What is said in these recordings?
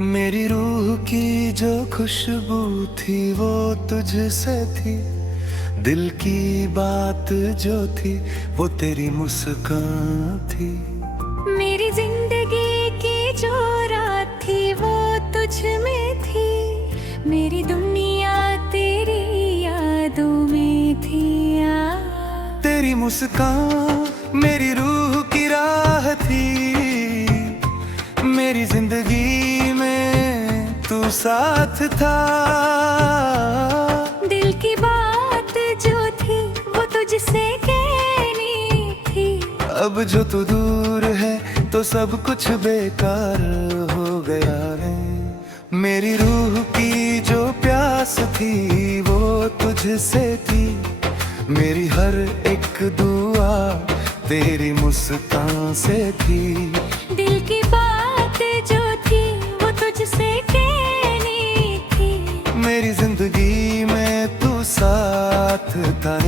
मेरी रूह की जो खुशबू थी वो तुझसे थी। दिल की बात जो थी वो तेरी मुस्कान थी। मेरी जिंदगी की जो रात थी वो तुझ में थी। मेरी दुनिया तेरी यादों में थी। तेरी मुस्कान मेरी रूह की राह थी। मेरी जिंदगी में तू साथ था। दिल की बात जो थी वो तुझसे कहनी थी। अब जो तू दूर है तो सब कुछ बेकार हो गया है। मेरी रूह की जो प्यास थी वो तुझसे थी। मेरी हर एक दुआ तेरी मुस्कान से थी। दिल की बात जो थी वो तुझसे कहनी थी। मेरी जिंदगी में तू साथ था।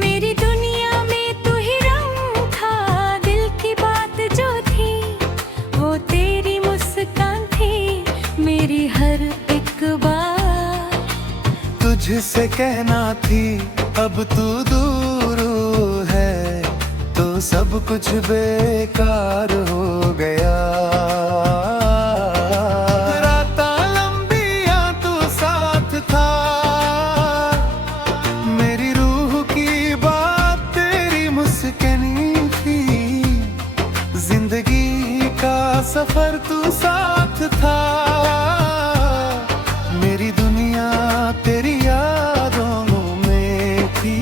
मेरी दुनिया में तू ही रंग था। दिल की बात जो थी वो तेरी मुस्कान थी। मेरी हर एक बात तुझसे कहना थी। अब तू दूर है तो सब कुछ बेकार हो गया। रातां लंबियां तू साथ था। मेरी रूह की बात तेरी मुस्कान थी। जिंदगी का सफर तू साथ था। मेरी दुनिया तेरी यादों में थी।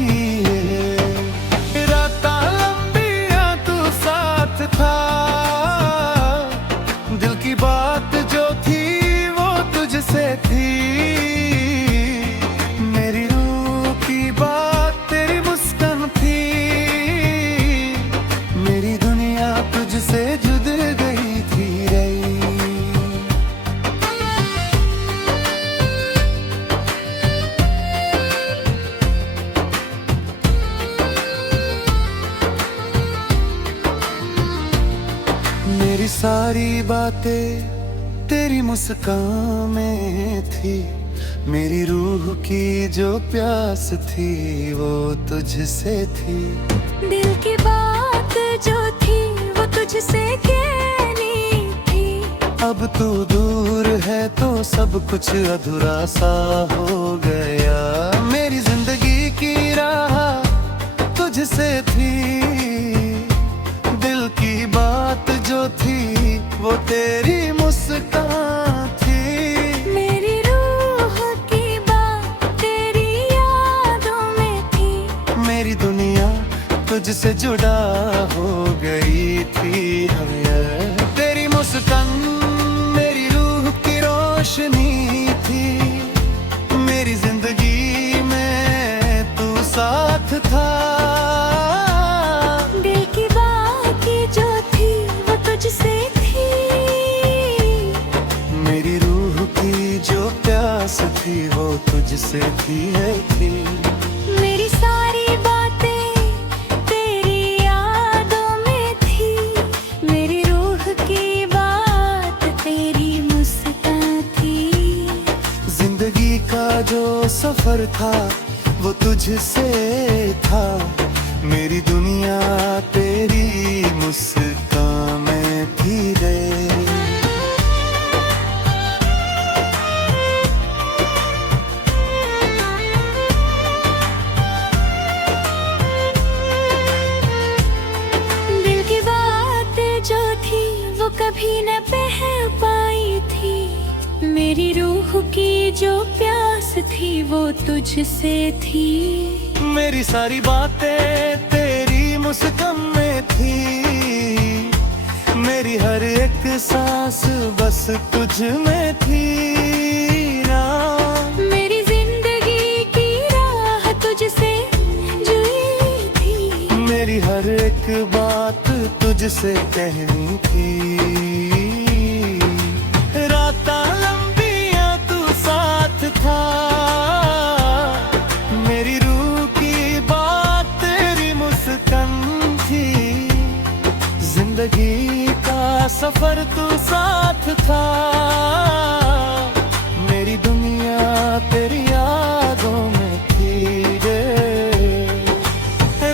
रातां लंबियां तू साथ था। दिल की बात जो थी वो तुझसे थी। मेरी रूह की बात तेरी मुस्कान थी। मेरी दुनिया तुझसे जुड़ गई थी रे। मेरी सारी बातें तेरी मुस्कान में थी। मेरी रूह की जो प्यास थी वो तुझसे थी। दिल की बात जो थी वो तुझसे कहनी थी। अब तू दूर है तो सब कुछ अधूरा सा हो गया। मेरी जिंदगी की राह तुझसे थी। दिल की बात जो थी वो तेरी मुस्कान थी। मेरी रूह की बात तेरी यादों में थी। मेरी दुनिया तुझसे जुड़ा हो गई थी। तेरी मुस्कान मेरी रूह की रोशनी थी। मेरी जिंदगी में तू साथ था। दिल की बात जो थी वो तुझसे थी। मेरी रूह की जो प्यास थी वो तुझसे थी। मेरी सारी बातें तेरी यादों में थी। मेरी रूह की बात तेरी मुस्कान थी। जिंदगी का जो सफर था वो तुझसे था। मेरी दुनिया तेरी मुस्कान में थी रे। दिल की बात जो थी वो कभी न बह पाई थी। मेरी रूह की जो प्यास थी वो तुझसे थी। मेरी सारी बातें तेरी मुस्कान में थी। मेरी हर एक सांस बस तुझ में थी। मेरी जिंदगी की राह तुझसे जुड़ी थी। मेरी हर एक बात तुझसे कहनी थी। रातां लंबियां तू साथ था। मेरी रूह की बात तेरी मुस्कान थी। जिंदगी का सफर तू सा था। मेरी दुनिया तेरी यादों में थी रे।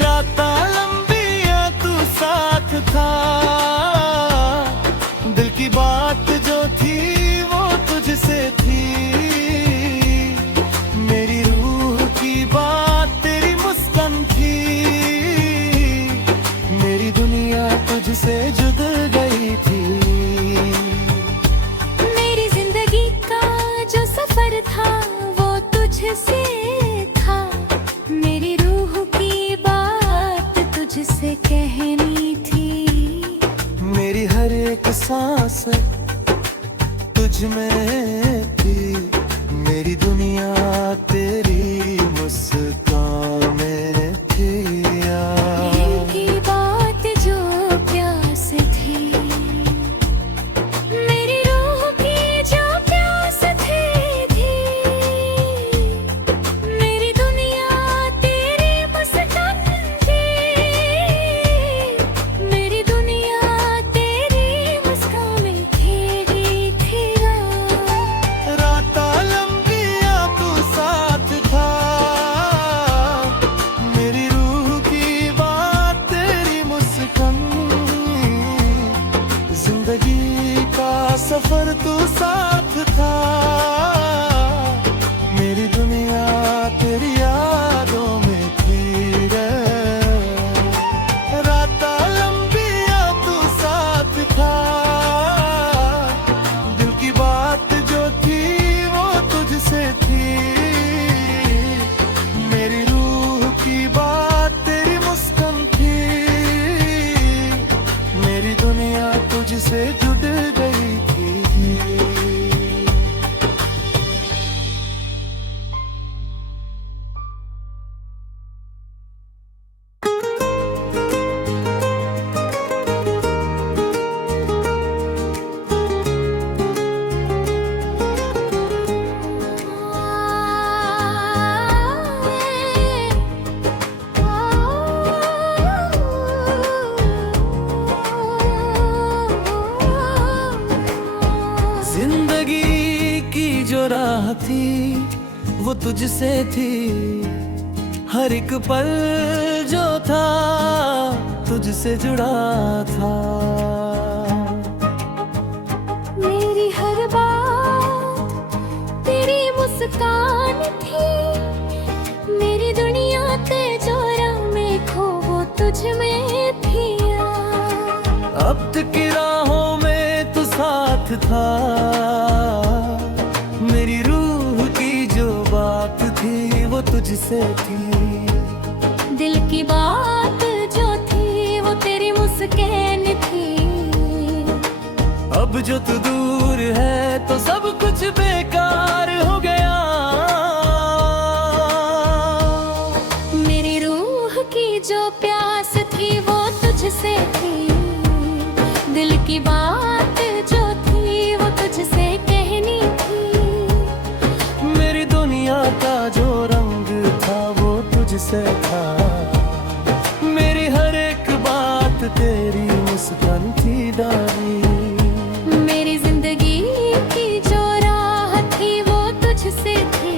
राता लंबिया तू साथ था। दिल की बात जो थी वो तुझसे थी। मेरी रूह की बात तेरी मुस्कान थी। मेरी दुनिया तुझसे जुड़ गई थी। मेरी जिंदगी का जो सफर था वो तुझसे था। मेरी रूह की बात तुझसे कहनी थी। मेरी हर एक सांस तुझ में थी। मेरी दुनिया तेरी मुस्कान में थी। दिल की बात जो प्यास थी। मेरी रूह की जो प्यास थी। मेरी दुनिया तेरी मुस्कान थी। मेरी दुनिया तेरी मुस्कान में खिली थी। राता लंबिया तू साथ था। मेरी रूह की बात तेरी मुस्कान। जिंदगी का सफर तू साथ था। मेरी दुनिया तेरी यादों में थी रे। राता लंबिया तू साथ था। दिल की बात जो थी वो तुझसे थी। मेरी रूह की बात तेरी मुस्कान थी। मेरी दुनिया तुझसे जुड़ गई थी। जिंदगी की जो राह थी वो तुझसे थी। हर एक पल जो था तुझसे जुड़ा था। मेरी हर बात तेरी मुस्कान थी। मेरी दुनिया ते जो रंग में खो वो तुझ में थी। अब की राहों में तू साथ था। मेरी रूह की जो बात थी वो तुझसे थी। दिल की बात जो थी वो तेरी मुस्कान थी। अब जो तू दूर है तो सब कुछ बेकार हो गया। मेरी रूह की जो प्यास थी वो तुझसे थी। दिल की बात जो थी वो तुझसे कहनी थी। मेरी दुनिया का जो रंग था वो तुझसे था। मेरी हर एक बात तेरी मुस्कान थी दानी। मेरी जिंदगी की जो राह थी वो तुझसे थी।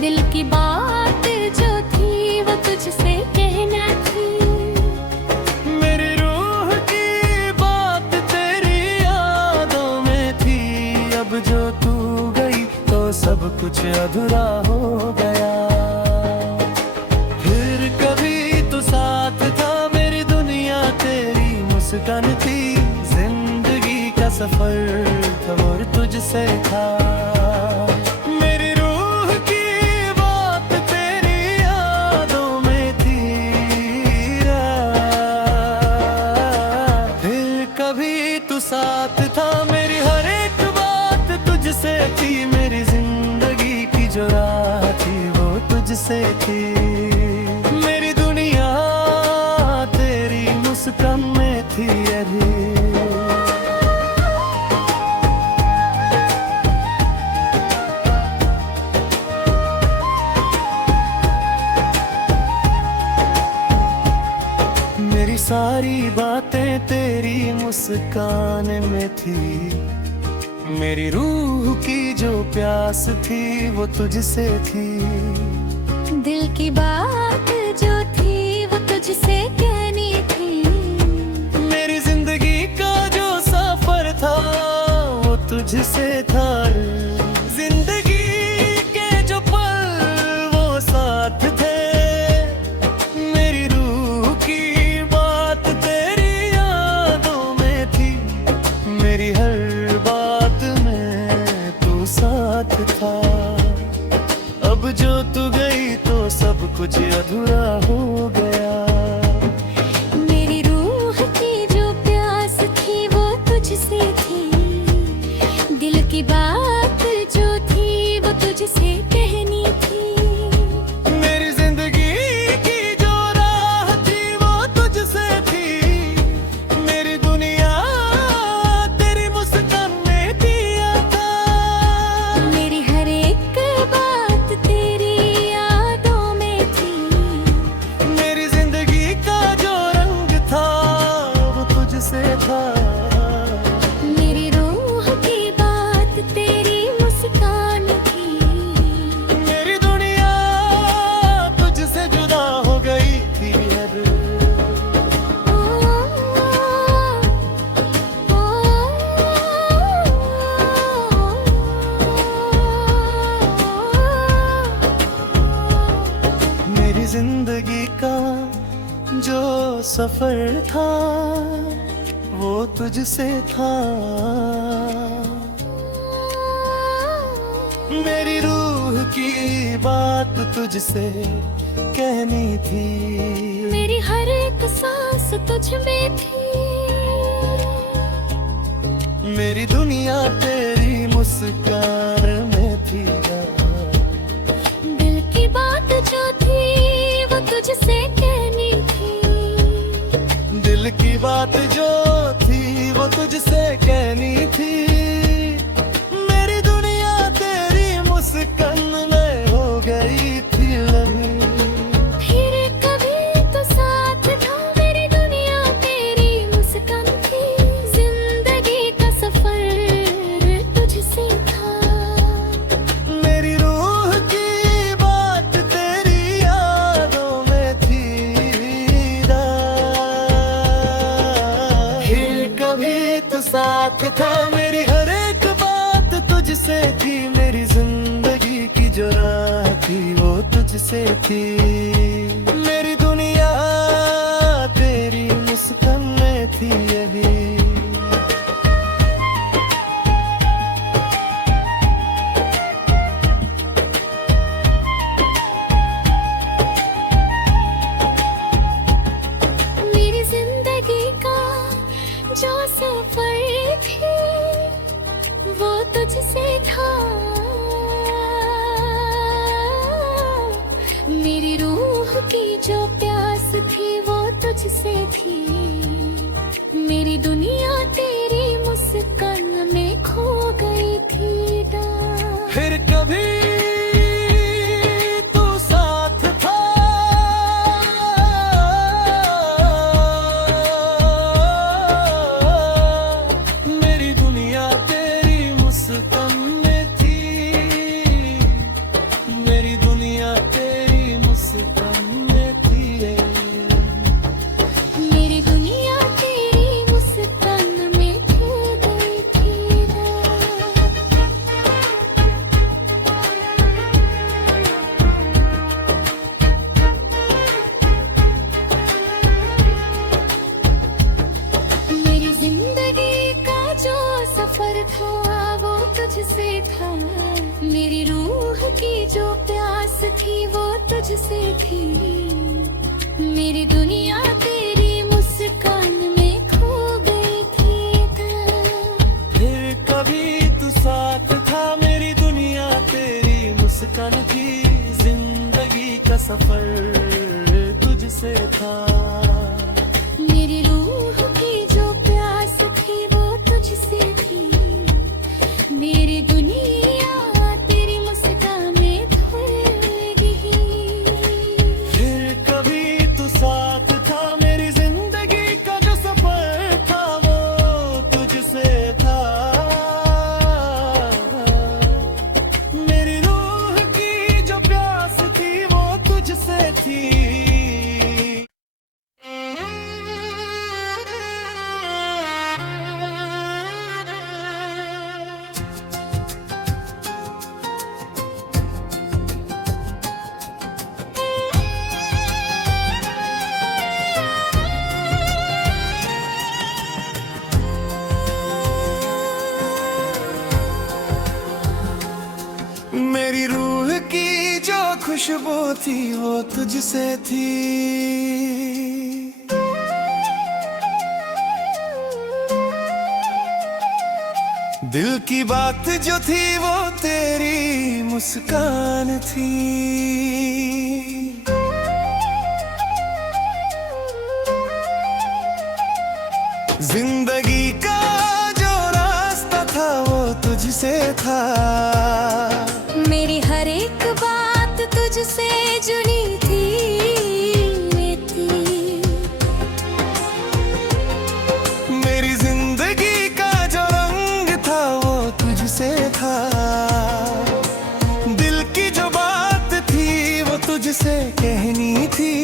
दिल की बात जो थी वो तुझसे कहना थी। मेरी रूह की बात तेरी यादों में थी। अब जो तू गई तो सब कुछ अधूरा हो गया। फिर कभी तू साथ था। मेरी दुनिया तेरी मुस्कान थी। जिंदगी का सफर था और तुझसे था। मेरी रूह की बात तेरी यादों में थी। फिर कभी तू साथ था। मेरी हर एक बात तुझसे थी। मेरी जिंदगी की जो राह थी वो तुझसे थी। मेरी दुनिया तेरी मुस्कान में थी। अरे मेरी सारी बातें तेरी मुस्कान में थी। मेरी रूह की जो प्यास थी वो तुझसे थी। दिल की बात जो थी वो तुझसे कहनी थी। मेरी जिंदगी का जो सफर था वो तुझसे था। जिंदगी के जो पल वो साथ थे, मेरी रूह की बात तेरी यादों में थी। मेरी हर बात में तू साथ था। अब जो तू गई तो सब कुछ अधूरा हो गया। मेरी रूह की जो प्यास थी वो तुझसे थी। दिल की बात जो थी वो तुझसे कहनी थी। मेरी जिंदगी की जो राह थी वो तुझसे थी। मेरी दुनिया तेरी मुस्कान में दिया था। मेरी हर एक बात तेरी यादों में थी। मेरी जिंदगी का जो रंग था वो तुझसे था। मेरी रूह की बात तेरी मुस्कान थी। मेरी दुनिया तुझसे जुदा हो गई थी अब। ओ, ओ, मेरी जिंदगी का जो सफर था वो तुझसे था। मेरी रूह की बात तुझसे कहनी थी। मेरी हर एक सांस तुझ में थी। मेरी दुनिया तेरी मुस्कान में थी। दिल की बात जो थी वो तुझसे कहनी थी। दिल की बात जो थी वो तुझसे कहनी थी। मेरी दुनिया तेरी मुस्कान में हो गई थी लगी। फिर कभी तो साथ था। मेरी दुनिया तेरी मुस्कान थी। जिंदगी का सफर तुझसे था। मेरी रूह की बात तेरी यादों में थी। फिर कभी तो साथ था। मेरी हर एक बात तुझसे थी। मेरी जिंदगी की जो राह थी वो तुझसे थी। मेरी दुनिया तेरी मुस्कान में थी यही। मेरी जिंदगी का जो सफर थी वो तुझसे था। मेरी रूह की जो प्यास थी वो तुझसे थी। मेरी दुनिया तेरी मुस्कान में खो गई थी। फिर कभी तू साथ था। मेरी दुनिया तेरी मुस्कान में थी। मेरी दुनिया तेरी मुस्कान में थी। मेरी दुनिया तेरी मुस्कान में खो गई थी। मेरी जिंदगी का जो सफर था वो तुझसे था। मेरी रूह की जो प्यास थी वो तुझसे थी। मेरी दुनिया तेरी मुस्कान में खो गई थी। फिर कभी तू साथ था। मेरी दुनिया तेरी मुस्कान थी। जिंदगी का सफर तुझसे था। मेरी रूह की जो प्यास थी वो तुझसे थी। मेरी दुनिया तेरी मुस्कान में धुल गई। फिर कभी तू साथ था। मेरी जिंदगी का जो सफर था वो तुझसे था। मेरी रूह की जो खुशबू थी वो तुझसे थी। दिल की बात जो थी वो तेरी मुस्कान थी। जिंदगी का जो रास्ता था वो तुझसे था। मेरी हर एक बात तुझसे जुड़ी थी। मेरी जिंदगी का जो रंग था वो तुझसे था। दिल की जो बात थी वो तुझसे कहनी थी।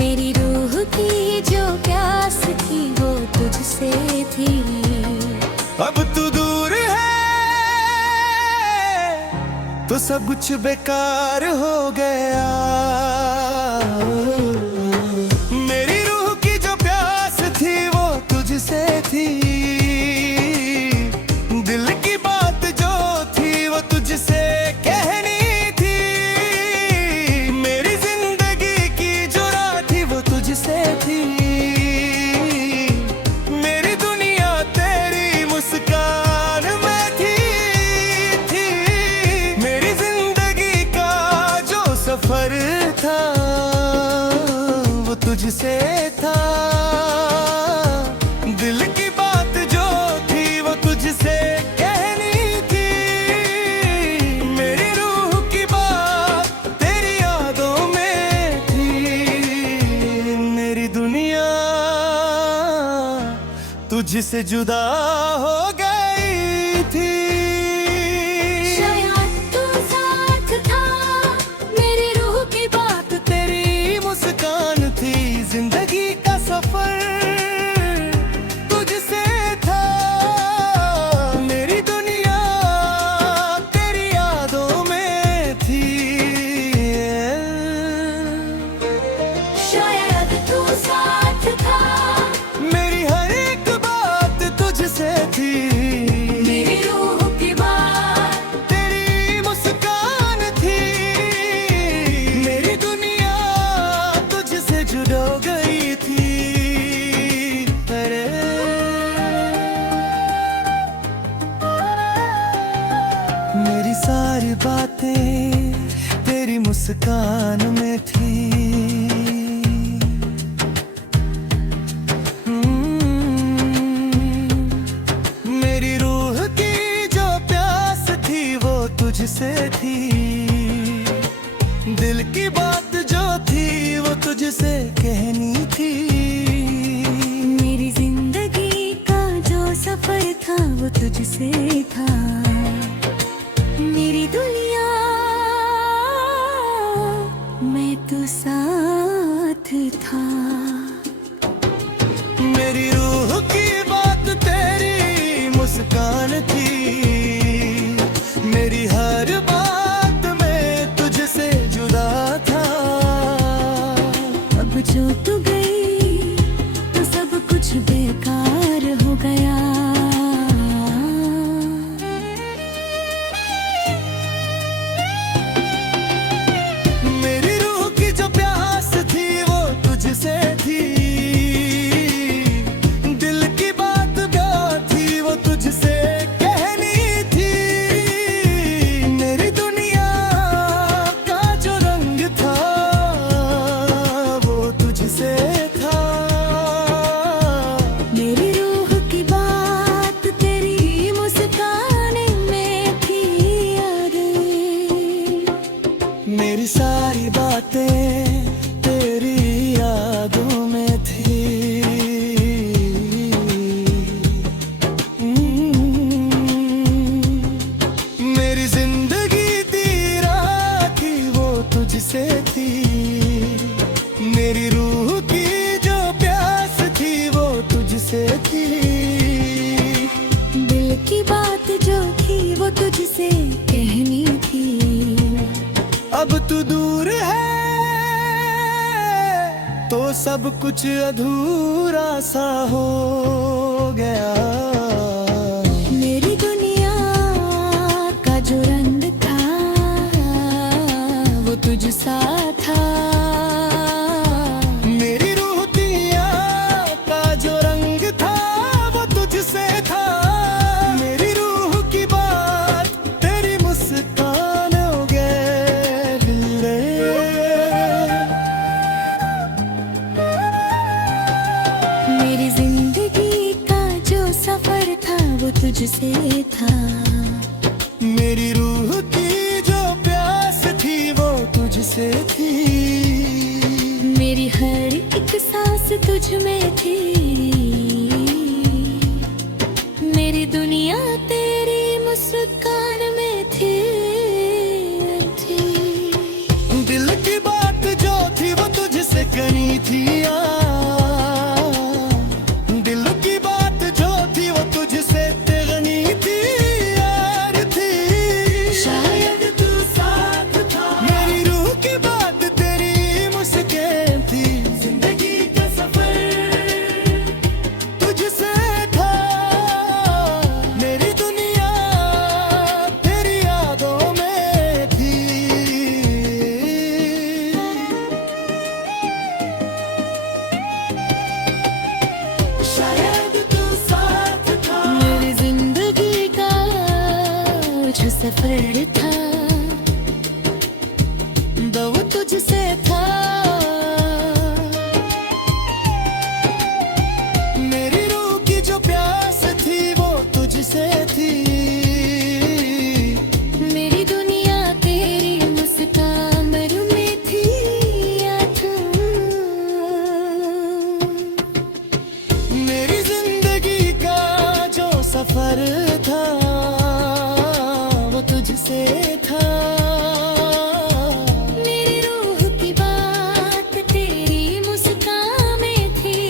मेरी रूह की जो प्यास थी वो तुझसे थी। अब तू दूर है तो सब कुछ बेकार हो गया। मेरी रूह की जो प्यास थी वो तुझसे थी। दिल की बात जो थी वो तुझसे कहनी थी। मेरी जिंदगी की जो राह थी वो तुझसे थी। मेरी दुनिया तेरी मुस्कान में थी। मेरी जिंदगी का जो सफर था वो तुझसे था। दिल की बात जो थी वो तुझसे कहनी थी। मेरी रूह की बात तेरी यादों में थी। मेरी दुनिया तुझसे जुदा हो गई थी। शायद तू साथ था। मेरी रूह की बात तेरी मुस्कान थी। जिंदगी का सफर तुझसे था। मेरी दुनिया तेरी यादों में थी। शायद तू साथ था। मेरी हर एक बात तुझसे थी। मेरी रूह की बात तेरी मुस्कान थी। मेरी दुनिया तुझसे जुड़ गई थी। अरे मेरी सारी बातें तेरी मुस्कान में थी। मेरी रूह की जो प्यास थी वो तुझसे थी। दिल की बात जो थी वो तुझसे कहनी थी। मेरी जिंदगी का जो सफर था वो तुझसे था। मेरी दुनिया में तू साथ था। मेरी रूह की बात तेरी मुस्कान थी। मेरी हर बात में तुझसे जुदा था। अब जो तू गई तो सब कुछ बेकार हो गया। मेरी रूह की जो प्यास थी वो तुझसे थी। दिल की बात जो थी वो तुझसे कहनी थी। मेरी दुनिया का जो रंग था वो तुझसे था। मेरी रूह की बात तेरी मुस्कान में थी। मेरी सारी बातें तेरी यादों में थी। मेरी जिंदगी तेरा थी वो तुझसे थी। मेरी रूह की जो प्यास थी वो तुझसे थी। दिल की बात जो थी वो तुझसे कहनी थी। अब तू दूर है तो सब कुछ अधूरा सा हो गया। मेरी दुनिया का जो रंग तुझ में थी, मेरी दुनिया तेरी मुस्कान में थी। दिल की बात जो थी वो तुझसे कही थी, दिल की बात जो थी वो तुझसे कहनी थी, यार थी। शायद तू साथ था, मेरी रूह की बात तेरी मुस्कान थी, जिंदगी का सफर तुझसे था, मेरी दुनिया तेरी यादों में थी। शायद तू साथ था, मेरी जिंदगी का जो सफर था वो तुझसे था। मेरी रूह की जो प्यास थी वो तुझसे थी, मेरी दुनिया तेरी मुस्कान में थी। मेरी जिंदगी का जो सफर था वो तुझसे था, मेरी रूह की बात तेरी मुस्कान में थी।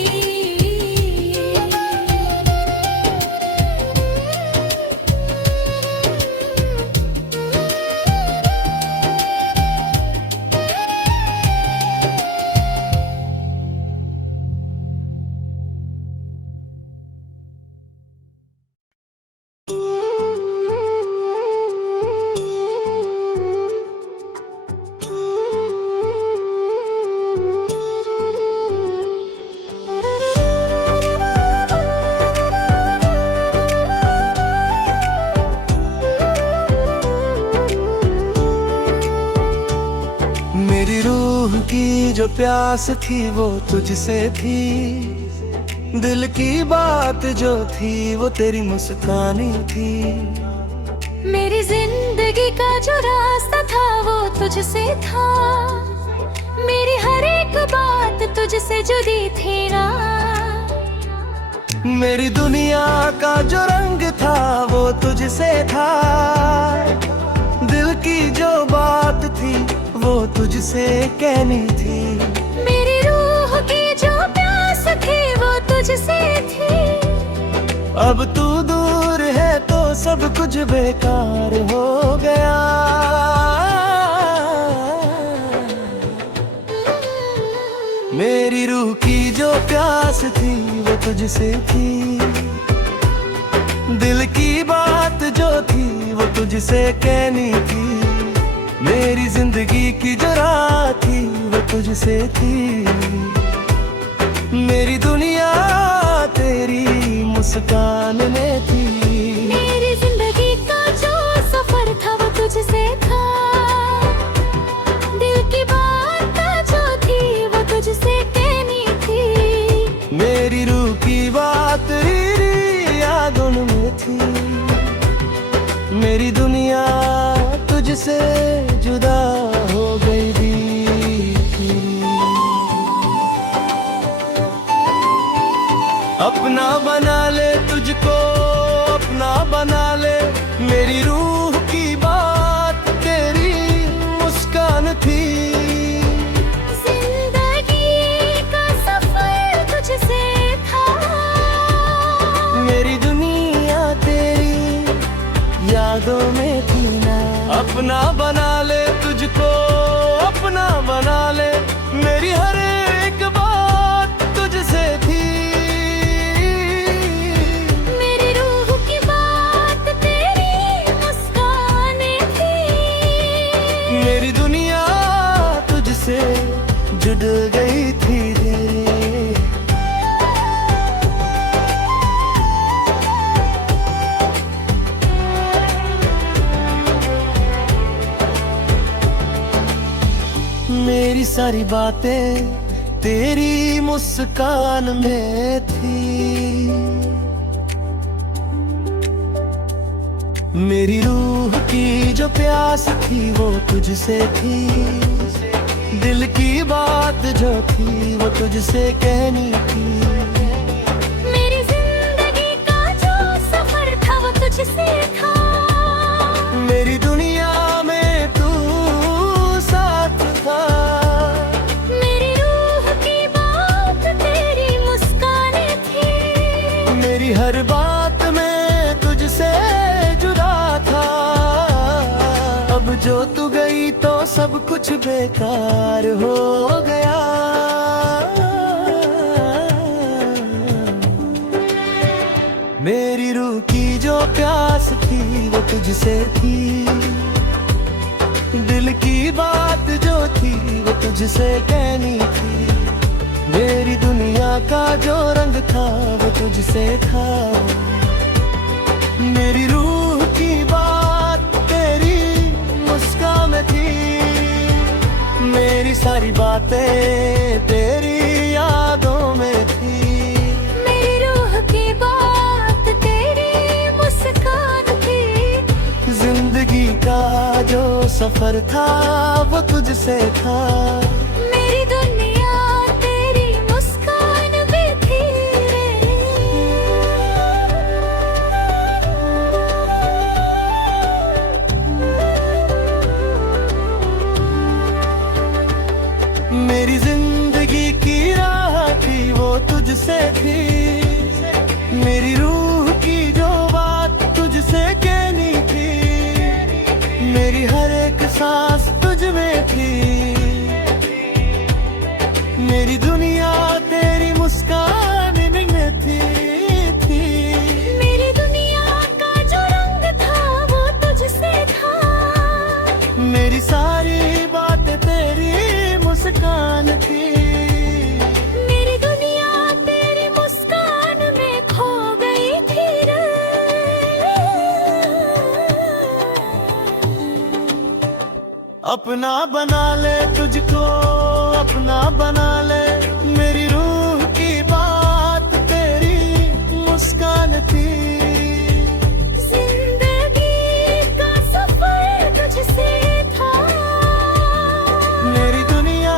मेरी रूह की जो प्यास थी वो तुझसे थी, दिल की बात जो थी वो तेरी मुस्कानी थी। मेरी जिंदगी का जो रास्ता था वो तुझसे था, मेरी हर एक बात तुझसे जुड़ी थी ना। मेरी दुनिया का जो रंग था वो तुझसे था, दिल की जो बात थी वो तुझसे कहनी थी। मेरी रूह की जो प्यास थी वो तुझसे थी। अब तू दूर है तो सब कुछ बेकार हो गया, मेरी रूह की जो प्यास थी वो तुझसे थी, दिल की बात जो थी वो तुझसे कहनी थी। मेरी जिंदगी की जो राह थी वो तुझसे थी, मेरी दुनिया तेरी मुस्कान में थी। मेरी जिंदगी का जो सफर था वो तुझसे था, दिल की बात जो थी वो तुझसे कहनी थी। मेरी रूह की बात तेरी यादों में थी, मेरी दुनिया तुझसे जुदा हो गई थी। अपना बना ले तुझको, अपना बना ले, मेरी रूह की बात तेरी मुस्कान थी। जिंदगी का सफर तुझसे था, मेरी दुनिया तेरी यादों में थी ना। अपना बना ले तुझको, अपना बना ले, मेरी हर एक बात तुझसे थी। मेरी रूह की बात तेरी मुस्कान थी। मेरी दुनिया तुझसे जुड़ गई थी रे। मेरी सारी बातें तेरी मुस्कान में थी, मेरी रूह की जो प्यास थी वो तुझसे थी, दिल की बात जो थी वो तुझसे कहनी थी। मेरी जिंदगी का जो सफर था वो तुझसे था। मेरी दुनिया में तू साथ था। मेरी रूह की बात तेरी मुस्कान थी। मेरी हर बात में तुझसे जुड़ा था। अब जो तू गई तो सब कुछ बेकार हो गया। मेरी रूह की जो प्यास थी वो तुझसे थी। दिल की बात जो थी वो तुझसे कहनी थी। मेरी दुनिया का जो रंग था वो तुझसे था। मेरी रूह की बात तेरी मुस्कान में थी। मेरी सारी बातें तेरी यादों में थी। मेरी रूह की बात तेरी मुस्कान थी। जिंदगी का जो सफर था वो तुझसे था। मेरी दुनिया तेरी मुस्कान में थी रे। मेरी जिंदगी की राह थी वो तुझसे थी। मेरी रूह की जो बात तुझसे कहनी थी। मेरी हर एक सांस तुझ में थी। मेरी दुनिया तेरी मुस्कान में थी। मेरी दुनिया का जो रंग था वो तुझसे था। मेरी सारी बातें तेरी मुस्कान थी। मेरी दुनिया तेरी मुस्कान में खो गई थी रे। अपना बना ले तुझको अपना बना ले। मेरी रूह की बात तेरी मुस्कान थी। जिंदगी का सफर तुझसे था। मेरी दुनिया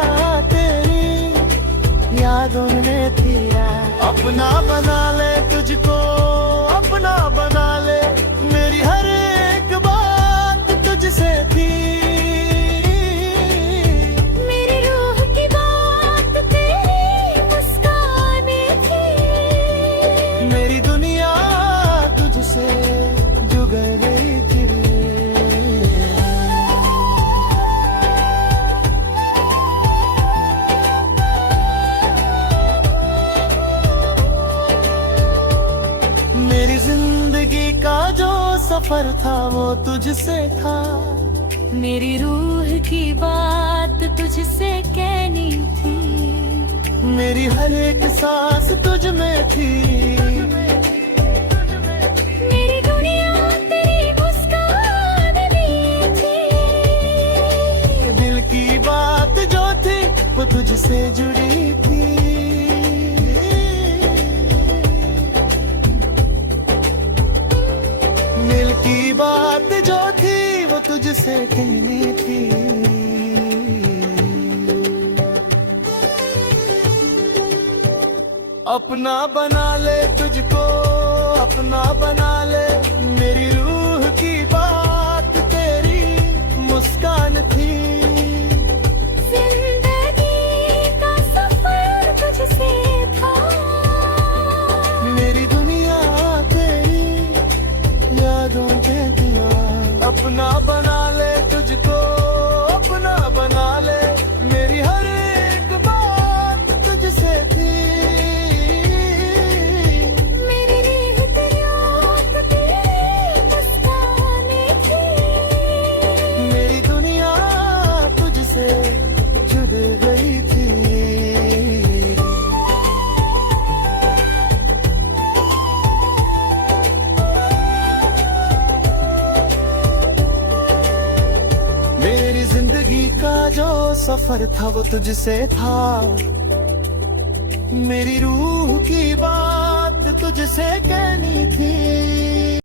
तेरी यादों में थी। अपना बना ले तुझको अपना बना ले। मेरी हर एक बात तुझसे थी। मेरी रूह की बात तेरी मुस्कान थी। मेरी दुनिया तुझसे जुड़ गई थी। मेरी जिंदगी का जो सफर था वो तुझसे था। मेरी रूह की बात तुझसे कहनी थी। मेरी हर एक सांस तुझ में थी। मेरी दुनिया तेरी मुस्कान में थी। दिल की बात जो थी वो तुझसे जुड़ी थी। दिल की बात जो थी वो तुझसे कहनी थी। अपना बना ले तुझको अपना बना ले। मेरी रूह की बात तेरी मुस्कान थी। जिंदगी का सफर तुझसे था। मेरी दुनिया तेरी यादों में थी। अपना बना ले तुझको अपना बना ले। मेरी हर एक बात तुझसे थी। मेरी रूह तेरी याद तेरी मुस्कान थी। मेरी दुनिया तुझसे जुड़ गई थी। मेरी जिंदगी का जो सफर था वो तुझसे था। मेरी रूह की बात तुझसे